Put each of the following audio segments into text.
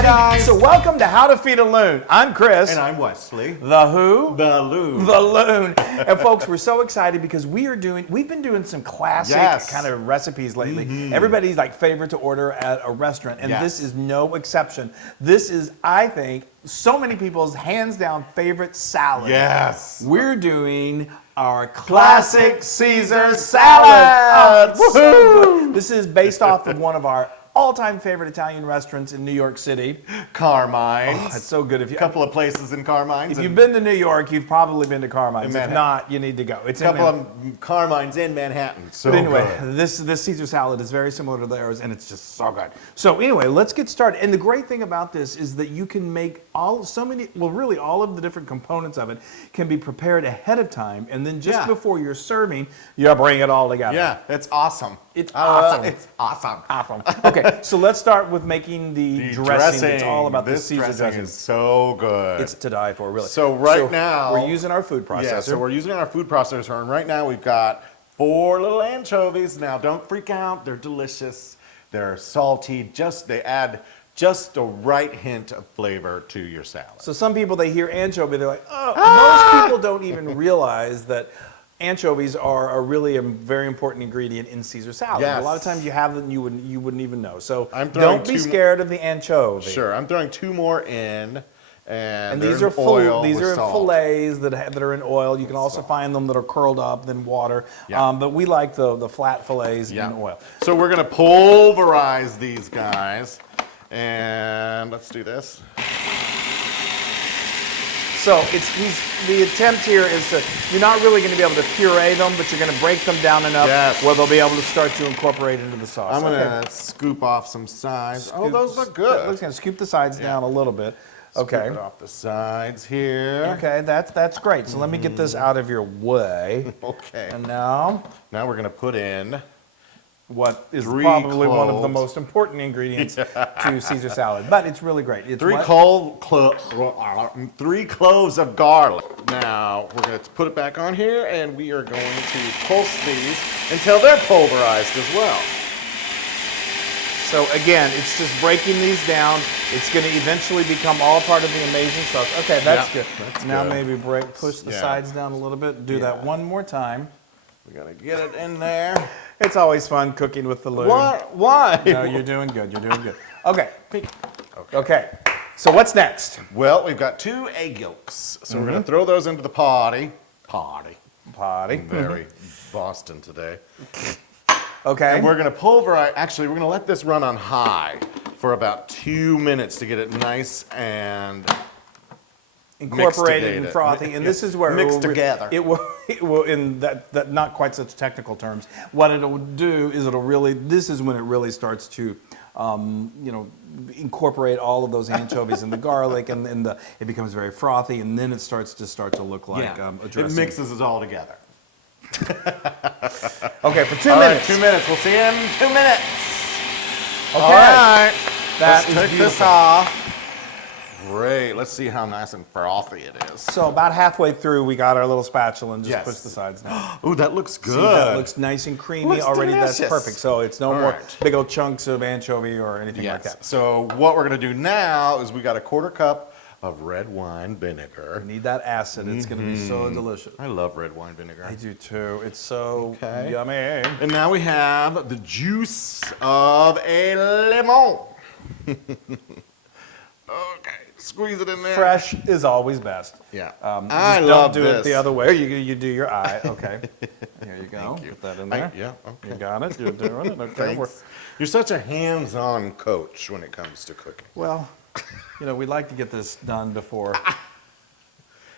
everybody. guys. So welcome to How to Feed a Loon. I'm Chris. And I'm Wesley. The who? The Loon. The Loon. And folks, we're so excited because we've been doing some classic kind of recipes lately. Everybody's like favorite to order at a restaurant, and this is no exception. This is, I think, so many people's hands down favorite salad. Yes. We're doing our classic Caesar salad. Oh, so good. This is based off of one of our all-time favorite Italian restaurants in New York City. Carmine's. Oh, it's so good. A couple of places in Carmine's. If you've been to New York, you've probably been to Carmine's. If not, you need to go. It's a couple of Carmine's in Manhattan. So but anyway, good. this Caesar salad is very similar to theirs, and it's just so good. So anyway, let's get started. And the great thing about this is that you can make really all of the different components of it can be prepared ahead of time, and then just before you're serving, you bring it all together. Yeah, it's awesome. It's awesome. It's awesome. Awesome. Okay, so let's start with making the dressing. It's all about the Caesar dressing. dressing. Is so good. It's to die for, really. So now we're using our food processor. Yeah, so we're using our food processor, and right now we've got 4 little anchovies. Now don't freak out. They're delicious. They're salty. They add just the right hint of flavor to your salad. So some people, they hear anchovy, they're like, oh. Most people don't even realize that anchovies are really a very important ingredient in Caesar salad. Yes. A lot of times you have them, you wouldn't even know. So don't be scared of the anchovy. Sure, I'm throwing 2 more in. And these are fillets that are in oil. You can also find them that are curled up in water. Yeah. But we like the flat fillets in oil. So we're going to pulverize these guys. And let's do this. So the attempt here is you're not really going to be able to puree them, but you're going to break them down enough where they'll be able to start to incorporate into the sauce. I'm going to scoop off some sides. Those look good. We're going to scoop the sides down a little bit. Okay. Scoop it off the sides here. Okay, that's great. So let me get this out of your way. Okay. And now we're going to put in what is probably one of the most important ingredients to Caesar salad, but it's really great. It's 3 cloves of garlic. Now we're going to put it back on here, and we are going to pulse these until they're pulverized as well. So again, it's just breaking these down. It's going to eventually become all part of the amazing sauce. Okay, that's good. Now maybe push the sides down a little bit. Do that one more time. We're going to get it in there. It's always fun cooking with the Loon. What? Why? No, you're doing good. You're doing good. Okay. Okay. So what's next? Well, we've got 2 egg yolks. So we're going to throw those into the potty. Potty. Very Boston today. Okay. And we're going to pulverize. Actually, we're going to let this run on high for about 2 minutes to get it nice and incorporated and frothy, and this is where mixed together. It will in that not quite such technical terms. What it'll do is this is when it really starts to incorporate all of those anchovies and the garlic, and it becomes very frothy, and then it starts to look like a dressing. It mixes it all together. Okay, for 2 minutes. Right, 2 minutes. We'll see you in 2 minutes. Okay. All right. Let's take this off. Great. Let's see how nice and frothy it is. So about halfway through, we got our little spatula and just push the sides down. Ooh, that looks good. See, that looks nice and creamy already. Delicious. That's perfect. So it's no more big old chunks of anchovy or anything like that. So what we're going to do now is we got a 1/4 cup of red wine vinegar. You need that acid. It's going to be so delicious. I love red wine vinegar. I do too. It's so yummy. And now we have the juice of a lemon. Okay, squeeze it in there. Fresh is always best. Yeah. I love this. Don't do it the other way. You do your eye. Okay. Here you go. Thank you. Put that in there. Okay. You got it. You're doing it. Okay. You're such a hands-on coach when it comes to cooking. Well, we'd like to get this done before.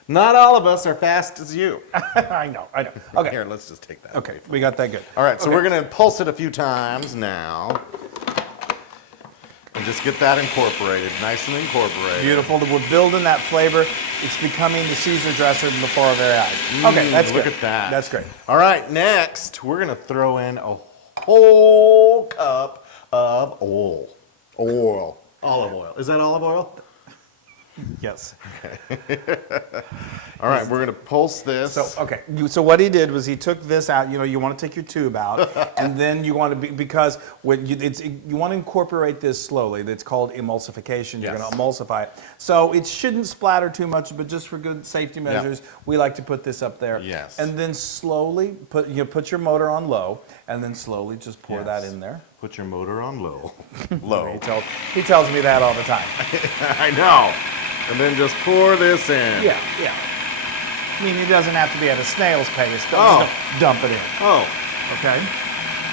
Not all of us are fast as you. I know. Okay. Here, let's just take that. Okay, we got that good. All right, so we're going to pulse it a few times now. And just get that incorporated, nice and incorporated. Beautiful. We're building that flavor. It's becoming the Caesar dresser before our very eyes. Okay, that's good. Look at that. That's great. All right, next, we're going to throw in a whole cup of oil. Olive oil. Is that olive oil? Yes. All right, we're gonna pulse this. So okay, so what he did was he took this out. You know, you want to take your tube out, and then you want to because when you want to incorporate this slowly. That's called emulsification. You're Yes. going to emulsify it, so it shouldn't splatter too much. But just for good safety measures, we like to put this up there. Yes. And then slowly put your motor on low, and then slowly just pour that Yes. in there. Put your motor on low. He Low. tells me that all the time. I know. And then just pour this in. Yeah, yeah. I mean, it doesn't have to be at a snail's pace. Oh. Just dump it in. Oh, Okay.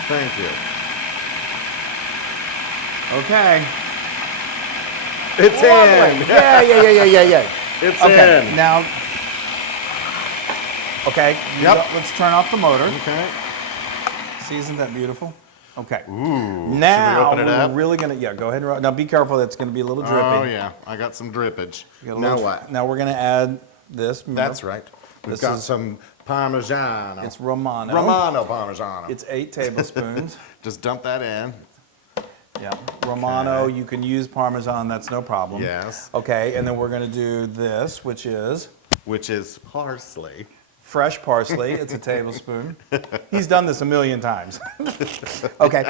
thank you. Okay. It's Lovely. in. Yeah. It's Okay. in. Now. Okay. Yep. Let's turn off the motor. Okay. See, isn't that beautiful? Okay. Ooh. Now Should we open it up? we're really gonna go ahead and now be careful. That's gonna be a little drippy. Oh yeah, I got some drippage. You got a Now little- what? Now we're gonna add this. That's right. We've This got is- some Parmigiano. It's Romano. Romano Parmigiano. It's 8 tablespoons. Just dump that in. Yeah. Romano. Okay. You can use Parmesan. That's no problem. Yes. Okay. And then we're gonna do this, which is Which is parsley. fresh parsley. It's a tablespoon. He's done this a million times. Okay.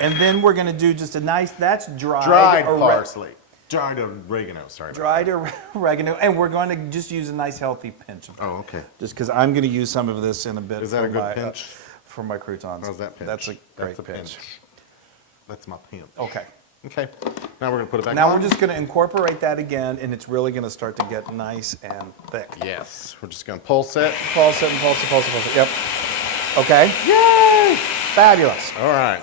And then we're going to do just a nice, that's Dried parsley. Dried oregano, sorry. Dried oregano. And we're going to just use a nice healthy pinch of it. Oh, okay. Just because I'm going to use some of this in a bit. Is that for a good my, pinch? for my croutons. How's that pinch? That's a great That's a pinch. That's my pinch. Okay. Okay. Now we're going to put it back Now on. we're just going to incorporate that again, and it's really going to start to get nice and thick. Yes. We're just going to pulse it. Pulse it and pulse it, pulse it, pulse it. Yep. Okay. Yay! Fabulous. All right.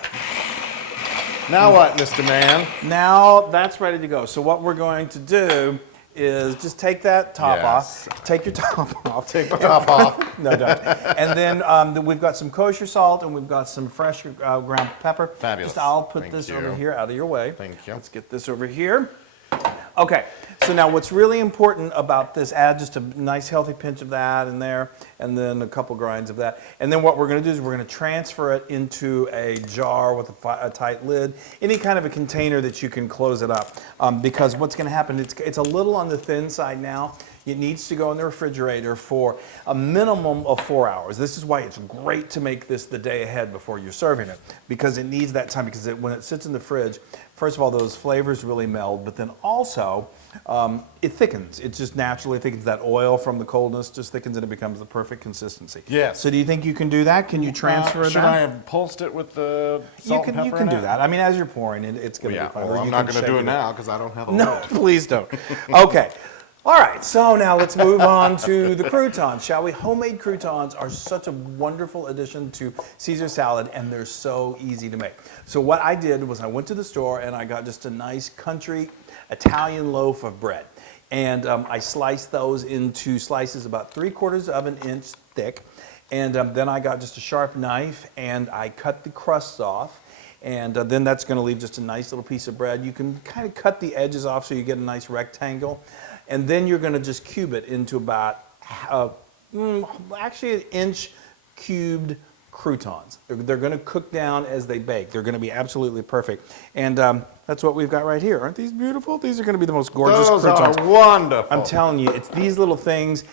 Now what, Mr. Man? Now that's ready to go. So what we're going to do is just take that top Yes. off. Take your top off. Take the top off. No, don't. And then we've got some kosher salt and we've got some fresh ground pepper. Fabulous. Just I'll put Thank this you. over here out of your way. Thank you. Let's get this over here. Okay, so now what's really important about this, add just a nice healthy pinch of that in there, and then a couple grinds of that. And then what we're gonna do is we're gonna transfer it into a jar with a tight lid, any kind of a container that you can close it up. Because what's gonna happen, it's a little on the thin side now. It needs to go in the refrigerator for a minimum of 4 hours. This is why it's great to make this the day ahead before you're serving it, because it needs that time, because when it sits in the fridge, first of all, those flavors really meld, but then also it thickens. It just naturally thickens. That oil from the coldness just thickens and it becomes the perfect consistency. Yes. So do you think you can do that? Can you transfer Should that? I have pulsed it with the salt and pepper You can in do it? that. I mean, as you're pouring it, it's going to Yeah, be fine. well, Or I'm you not can going to shake do it now because I don't have a No, lid. please don't. Okay. All right, so now let's move on to the croutons, shall we? Homemade croutons are such a wonderful addition to Caesar salad, and they're so easy to make. So what I did was I went to the store and I got just a nice country Italian loaf of bread. And I sliced those into slices about 3/4 of an inch thick. And then I got just a sharp knife and I cut the crusts off. And then that's going to leave just a nice little piece of bread. You can kind of cut the edges off so you get a nice rectangle. And then you're going to just cube it into about, actually 1-inch cubed croutons. They're going to cook down as they bake. They're going to be absolutely perfect. And that's what we've got right here. Aren't these beautiful? These are going to be the most gorgeous Those croutons. are wonderful. I'm telling you, it's these little things.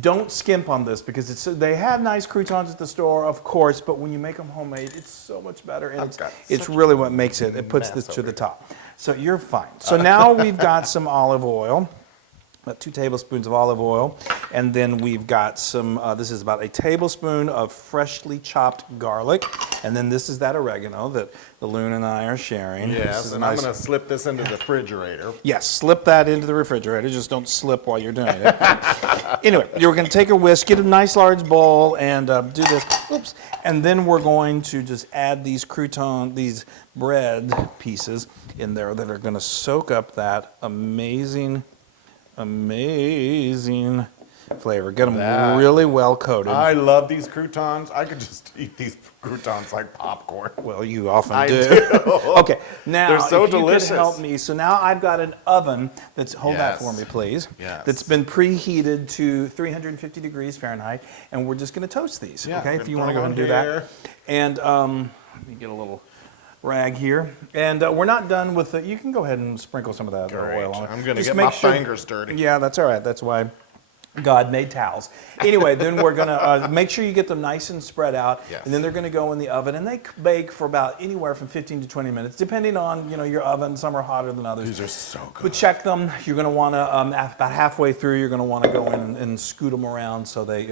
Don't skimp on this because they have nice croutons at the store, of course, but when you make them homemade, it's so much better. And it's really what makes it. It puts this to the top. So you're fine. So now we've got some olive oil. About 2 tablespoons of olive oil, and then we've got some, this is about a tablespoon of freshly chopped garlic, and then this is that oregano that the Loon and I are sharing. This Yes, is a and I'm nice- going to slip this into the refrigerator. Yes, slip that into the refrigerator, just don't slip while you're doing it. Anyway, you're going to take a whisk, get a nice large bowl, and do this, oops, and then we're going to just add these these bread pieces in there that are going to soak up that amazing flavor. Get them really well coated. I love these croutons. I could just eat these croutons like popcorn. Well, you often I do. do. Okay, now They're so if you delicious. could help me. So now I've got an oven that's, hold that Yes. for me, please. Yes. That's been preheated to 350 degrees Fahrenheit, and we're just going to toast these. Yeah, okay, and if you want to throw go ahead and them do on that. And let me get a little rag here. And we're not done with the, you can go ahead and sprinkle some of that oil on it. I'm going to Just get make my sure, fingers dirty. Yeah, that's all right. That's why God made towels. Anyway, then we're going to make sure you get them nice and spread out. Yes. And then they're going to go in the oven. And they bake for about anywhere from 15 to 20 minutes, depending on, your oven. Some are hotter than others. These are so good. But check them. You're going to want to, about halfway through, you're going to want to go in and scoot them around so they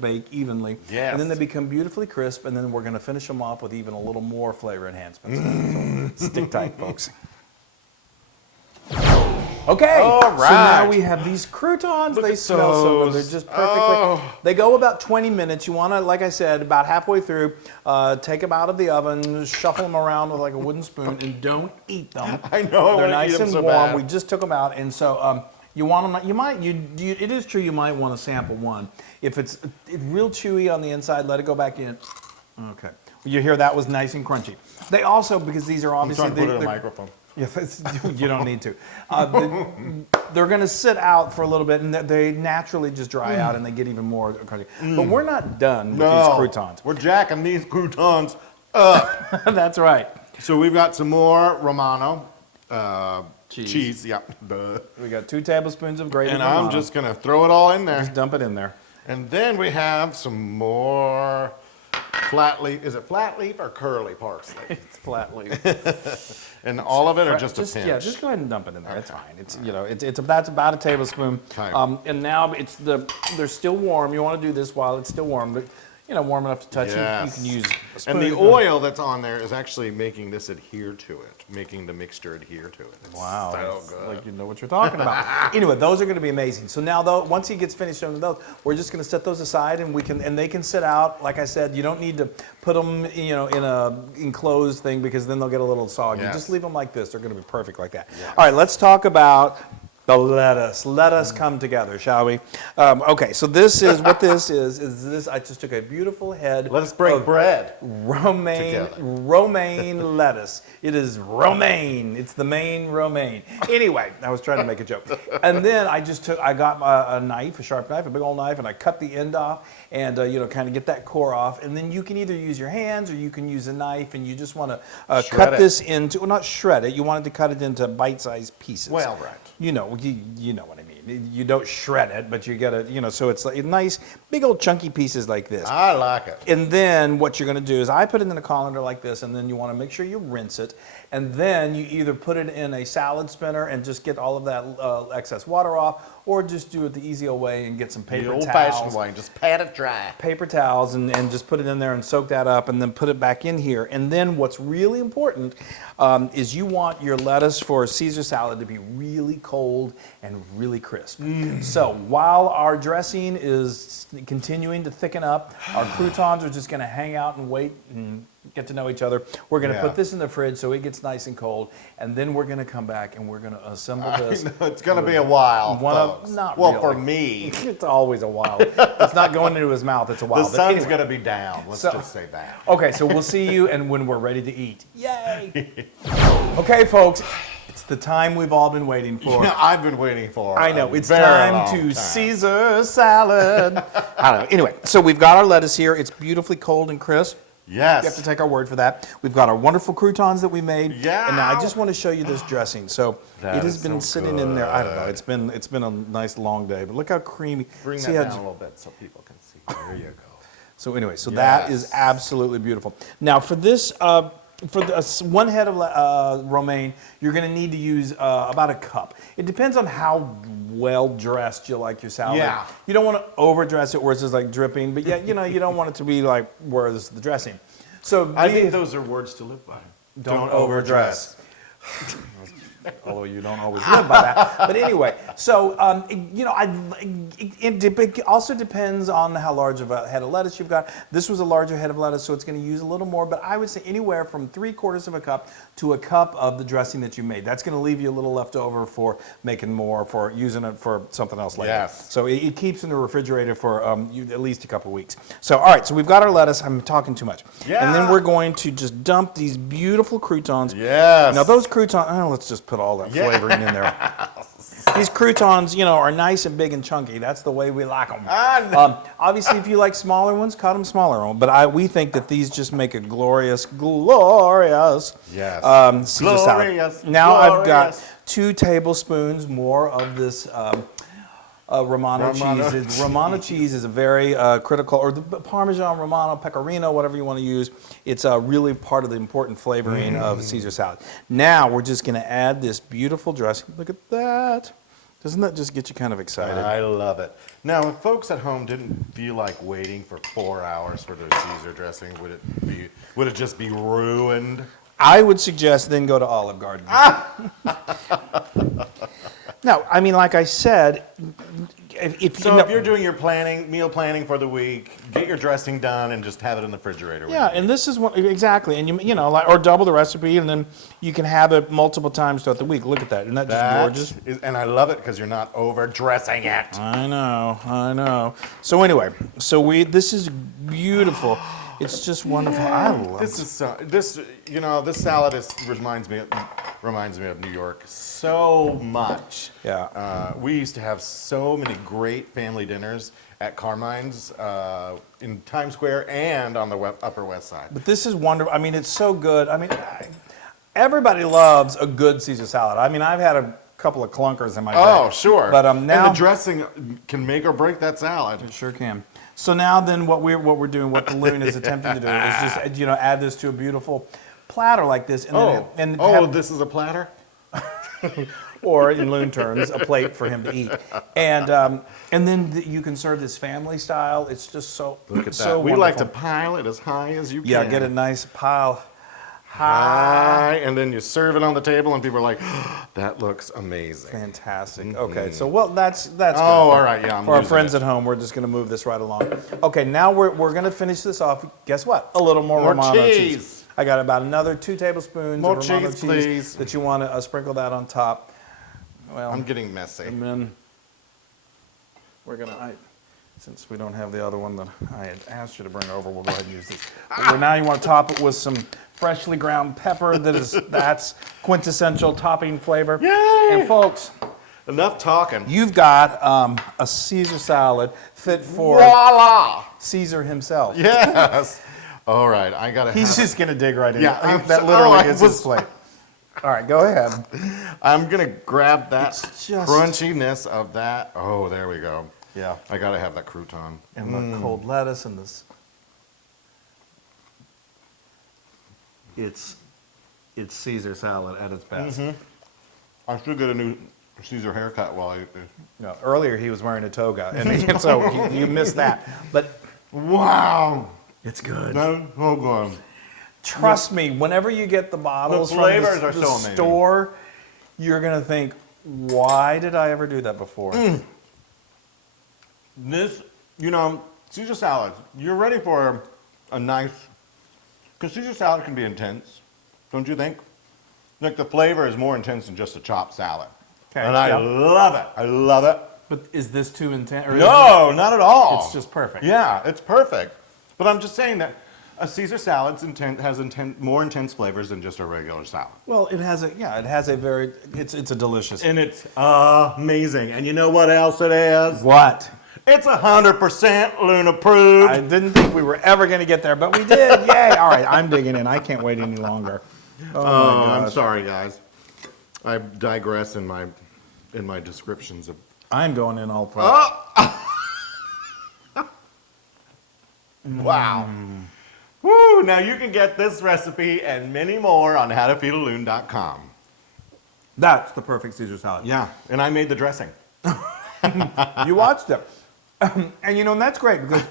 bake evenly. Yes. And then they become beautifully crisp. And then we're going to finish them off with even a little more flavor enhancements. So stick tight, folks. Okay, all right. So now we have these croutons. They smell so good. They're just perfectly. They go about 20 minutes. You want to, like I said, about halfway through, take them out of the oven, shuffle them around with like a wooden spoon, and don't eat them. I know. They're nice and so warm. bad. We just took them out, and so you want them. It is true. You might want to sample one. If it's real chewy on the inside, let it go back in. Okay. You hear that was nice and crunchy. They also, because these are obviously I'm trying to put it in a microphone. Yeah, you don't need to. They're going to sit out for a little bit, and they naturally just dry out, and they get even more crunchy. But we're not done with these croutons. We're jacking these croutons up. That's right. So we've got some more Romano cheese. Yeah. We got 2 tablespoons of grated And Romano. I'm just going to throw it all in there. Just dump it in there. And then we have some more flat leaf. Is it flat leaf or curly parsley? It's flat leaf. And all of it, or just a pinch? Yeah, just go ahead and dump it in there. It's fine. That's about a tablespoon. Okay. And now they're still warm. You want to do this while it's still warm, but warm enough to touch. Yes. You can use a spoon. And the oil that's on there is actually making this adhere to it, making the mixture adhere to it. It's Wow, so good. like you know what you're talking about. Anyway, those are going to be amazing. So now, once he gets finished doing those, we're just going to set those aside, and they can sit out. Like I said, you don't need to put them, in a enclosed thing because then they'll get a little soggy. Yes. Just leave them like this. They're going to be perfect like that. Yes. All right, let's talk about the lettuce. Let us come together, shall we? Okay, so this is what this is this. I just took a beautiful head. Let us break bread. Romaine lettuce. It is romaine. It's the main romaine. Anyway, I was trying to make a joke. And then I got a knife, a sharp knife, a big old knife, and I cut the end off and, kind of get that core off. And then you can either use your hands or you can use a knife, and you just want to cut this into, well, not shred it, you wanted to cut it into bite-sized pieces. Well, right. You know what I mean. You don't shred it, but you get it, so it's like nice, big old chunky pieces like this. I like it. And then what you're going to do is I put it in a colander like this, and then you want to make sure you rinse it. And then you either put it in a salad spinner and just get all of that excess water off, or just do it the easy old way and get some paper towels. The old-fashioned way, just pat it dry. Paper towels and just put it in there and soak that up, and then put it back in here. And then what's really important is you want your lettuce for Caesar salad to be really cold and really crisp. So while our dressing is continuing to thicken up, our croutons are just going to hang out and wait and get to know each other. We're going to put this in the fridge so it gets nice and cold, and then we're going to come back and we're going to assemble this. I know, it's going to be a while, not well, really. for me. It's always a while. It's not going into his mouth, it's a while. The sun's going to be down, let's just say that. Okay, so we'll see you and when we're ready to eat. Yay! Okay, folks, it's the time we've all been waiting for. Yeah, I've been waiting for. I know, it's time to Caesar salad. I don't know. Anyway, so we've got our lettuce here. It's beautifully cold and crisp. Yes. You have to take our word for that. We've got our wonderful croutons that we made. Yeah. And now I just want to show you this dressing. So it has been sitting in there. I don't know. It's been a nice long day, but look how creamy. Bring that down a little bit so people can see. There you go. So anyway, that is absolutely beautiful. Now for this, for one head of romaine, you're going to need to use about a cup. It depends on how well dressed you like your salad. Yeah. You don't want to overdress it where it's just like dripping, but yet you don't want it to be like where there's the dressing. So I think those are words to live by. Don't overdress. Although you don't always live by that. But anyway, so, it also depends on how large of a head of lettuce you've got. This was a larger head of lettuce, so it's going to use a little more, but I would say anywhere from 3/4 of a cup to a cup of the dressing that you made. That's going to leave you a little left over for making more, for using it for something else later. Yes. So it keeps in the refrigerator for at least a couple weeks. So, all right, so we've got our lettuce. I'm talking too much. Yeah. And then we're going to just dump these beautiful croutons. Yes. Now those croutons, let's just put all that flavoring in there. These croutons, you know, are nice and big and chunky. That's the way we like them. Obviously, if you like smaller ones, cut them smaller. But we think that these just make a glorious, glorious Caesar salad. Now I've got 2 tablespoons more of this Romano cheese. Romano cheese is a very critical, or the Parmesan, Romano, Pecorino, whatever you want to use. It's really part of the important flavoring of a Caesar salad. Now we're just going to add this beautiful dressing. Look at that. Doesn't that just get you kind of excited? I love it. Now, if folks at home didn't feel like waiting for 4 hours for their Caesar dressing, would it just be ruined? I would suggest then go to Olive Garden. No, I mean, like I said, if you're doing your meal planning for the week, get your dressing done and just have it in the refrigerator. Yeah, and this is what exactly, and you know, like, or double the recipe, and then you can have it multiple times throughout the week. Look at that, isn't that just gorgeous? And I love it because you're not over dressing it. I know. So anyway, this is beautiful. It's just wonderful. I love this. This salad reminds me of New York so much. Yeah. We used to have so many great family dinners at Carmine's in Times Square and on the Upper West Side. But this is wonderful. I mean, it's so good. I mean, everybody loves a good Caesar salad. I mean, I've had a couple of clunkers in my day. Oh, sure. But now and the dressing can make or break that salad. It sure can. So now then what we're doing, what the Loon is attempting to do is just, you know, add this to a beautiful platter like this. And this is a platter? Or in Loon terms, a plate for him to eat. And then you can serve this family style. It's just so Look at that. So we wonderful. like to pile it as high as you can. Yeah, get a nice pile high, and then you serve it on the table, and people are like, oh, "That looks amazing." Fantastic. Okay, so that's good. Oh, all right, yeah. For our friends at home, we're just going to move this right along. Okay, now we're going to finish this off. Guess what? A little more Romano cheese. I got about another 2 tablespoons of Romano cheese, please. That you want to sprinkle that on top. Well, I'm getting messy. And then we're going to, since we don't have the other one that I had asked you to bring over, we'll go ahead and use this. But now you want to top it with some freshly ground pepper. That's quintessential topping flavor. Yay! And folks, enough talking. You've got a Caesar salad fit for voila! Caesar himself. Yes. All right, I gotta. He's just gonna dig right in. Yeah, that literally is his plate. All right, go ahead. I'm gonna grab that crunchiness of that. Oh, there we go. Yeah. I gotta have that crouton. And the cold lettuce and this. It's Caesar salad at its best. I should get a new Caesar haircut while I eat this. No, earlier he was wearing a toga, and so you missed that. But wow, it's good. That's so good. Trust me, whenever you get the bottles from the store, you're gonna think, why did I ever do that before? This, Caesar salads, you're ready for a nice, because Caesar salad can be intense, don't you think? Like the flavor is more intense than just a chopped salad. Okay, and I love it. I love it. But is this too intense? No, not at all. It's just perfect. Yeah, it's perfect. But I'm just saying that a Caesar salad has more intense flavors than just a regular salad. Well, it's a delicious. And it's amazing. And you know what else it is? What? It's 100% Loon approved. I didn't think we were ever going to get there, but we did. Yay. All right, I'm digging in. I can't wait any longer. Oh, I'm sorry, guys. I digress in my descriptions of. I'm going in all pro. Wow. Woo! Now you can get this recipe and many more on howtofeedaloon.com. That's the perfect Caesar salad. Yeah, and I made the dressing. You watched it. And and that's great because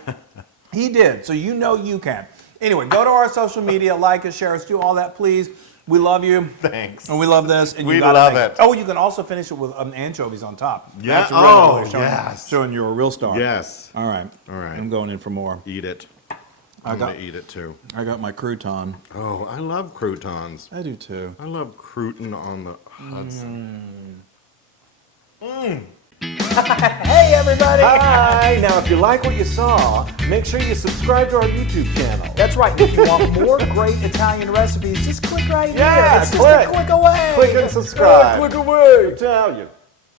he did, so you can. Anyway, go to our social media, like us, share us, do all that, please. We love you. Thanks. And we love this. And we love it. Oh, you can also finish it with anchovies on top. Yeah. That's really showing you're a real star. Yes. All right. I'm going in for more. Eat it. I'm going to eat it too. I got my crouton. Oh, I love croutons. I do too. I love crouton on the Hudson. Hey, everybody. Hi. Now, if you like what you saw, make sure you subscribe to our YouTube channel. That's right. If you want more great Italian recipes, just click right here. It's click. just a click away. Click and subscribe. Click away. Italian.